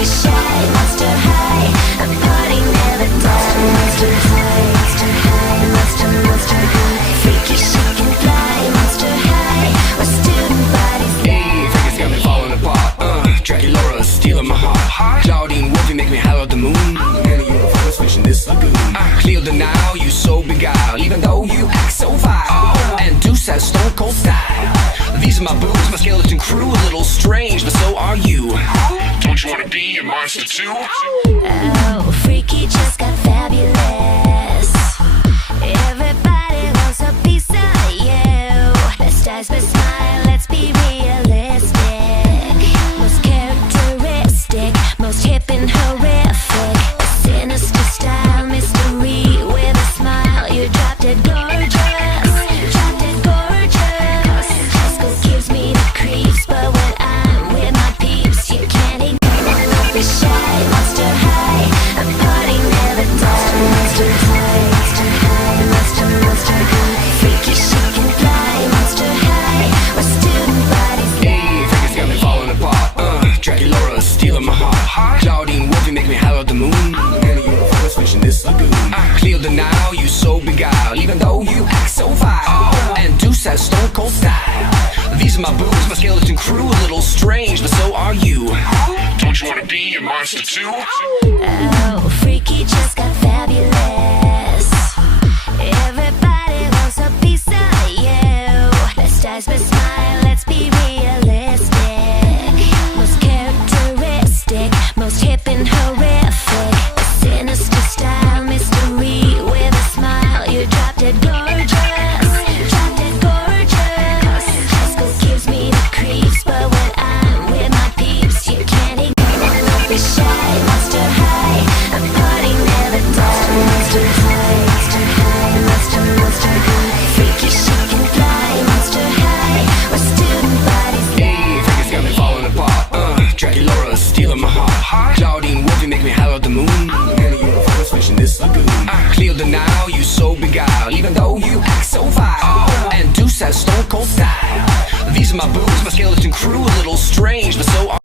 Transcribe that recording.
be shy, monster high. A party never dies. Monster high, monster high, monster high. Freaky, she can fly, monster high. We're student bodies. Hey, Vegas got me falling apart. Dracula stealing my heart. Claudine Wolfie make me howl at the moon. And the uniform fish in this lagoon. Cleo de Nile, you so beguiled, even though you act so vile. And Deuce has stone cold style. These are my boobs, my skeleton crew. A little strange, but so are you. Don't you wanna be a monster too? Oh, freaky just got fabulous. Everybody wants a piece of you. Let's dice but smile, let's be realistic. Most characteristic, most hip and horrific. A sinister style, mystery with a smile. You dropped it gorgeous, dropped it gorgeous. High school gives me the creeps, but when I'm with my peeps, you can't ignore. Don't be shy, monster high. A party never dies. Monster high, monster high, monster high. Freaky, she can fly, monster high. We're student bodies. Hey, Vegas got me falling apart. Dracula stealing my heart. Claudine Wolfie make me howl at the moon. And the uniform fish in this lagoon. Cleo de Nile, you so beguiled, even though you act so vile. And Deuce has stone cold style. These are my boobs, my skeleton crew. A little strange, but so are you. Don't you wanna be a monster too? Oh, freaky just got fabulous. Everybody wants a piece of you. Let's dice but smile, let's be realistic. Most characteristic, most hip and horrific. A sinister style, mystery with a smile. You dropped it gorgeous, dropped it gorgeous. High school gives me the creeps, but when I'm with my peeps, you can't ignore. Don't be shy, monster high. A party never dies. Monster high, monster high, monster high. Freaky, she can fly, monster high. We're student bodies. Hey, Vegas got me falling apart. Dracula stealing my heart. Claudine Wolfie make me howl at the moon. And the uniform fish in this lagoon. Cleo de Nile, you so beguiled, even though you act so vile. And Deuce has stone cold style. These are my boobs, my skeleton crew. A little strange, but so are